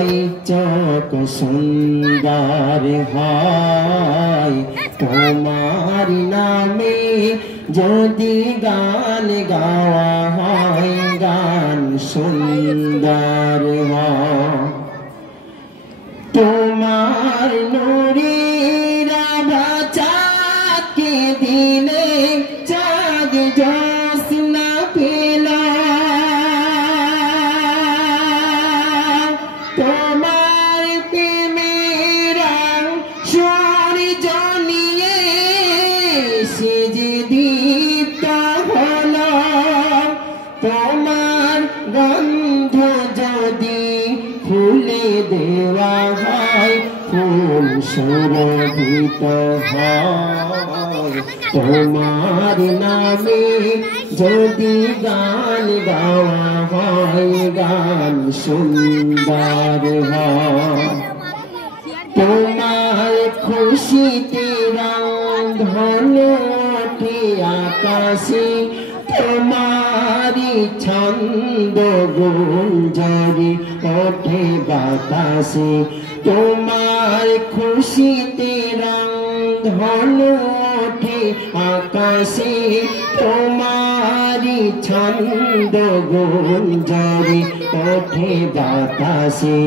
হয় চোখ সুন্দর হয় তোমার নামে যদি গান গাওয়া হয় গান সুন্দর হয় তোমার নূরের আভা চাঁদকে দিলে চাঁদ জ্যোৎস্না পেলা তোমার প্রেমের সূর্য নিয়ে সেজে দীপ্ত হলো তোমার গন্ধ যদি ফুলে দেওয়া হয় ফুল সুরভিত হয় তোমার নামে যদি গান গাওয়া হয় গান সুন্দর হয় তোমার খুশিতে রং ধনু ওঠে আকাশে তোমারি ছন্দ গুঞ্জরি ওঠে বাতাসে তোমার খুশিতে রং ধনু ওঠে আকাশে তোমারি ছন্দ গুঞ্জরি ওঠে বাতাসে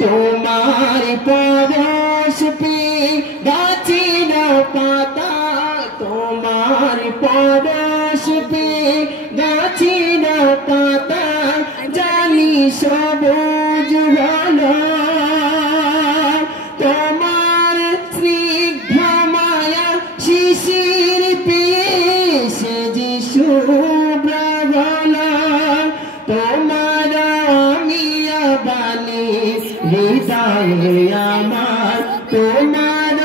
তোমার পরশ পে গাছের পাতা তোমার পরশ পে গাছের পাতা জানি সবুজ ভালো তোমার স্নিগ্ধ মায়া শিশির পেয়েছে যে শুভ্র ভালো তোমার আমি বালি হৃদয়ে আমার তোমার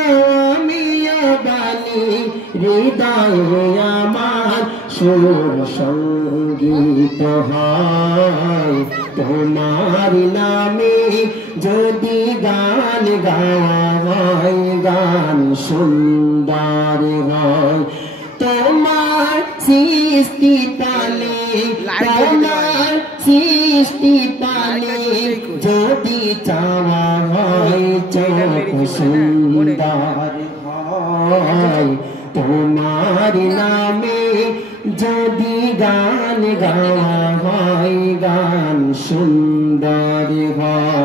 আমি বালি হৃদয়ে আমার সুর সঙ্গীত হয় তোমার নামে যদি গান গাওয়া হয় গান সুন্দর হয় তোমার সৃষ্টি তালে তোমার সৃষ্টি তালে যদি চাওয়া হয় চোখ সুন্দর হয় তোমার নামে যদি গান গাওয়া হয় গান সুন্দর হয়।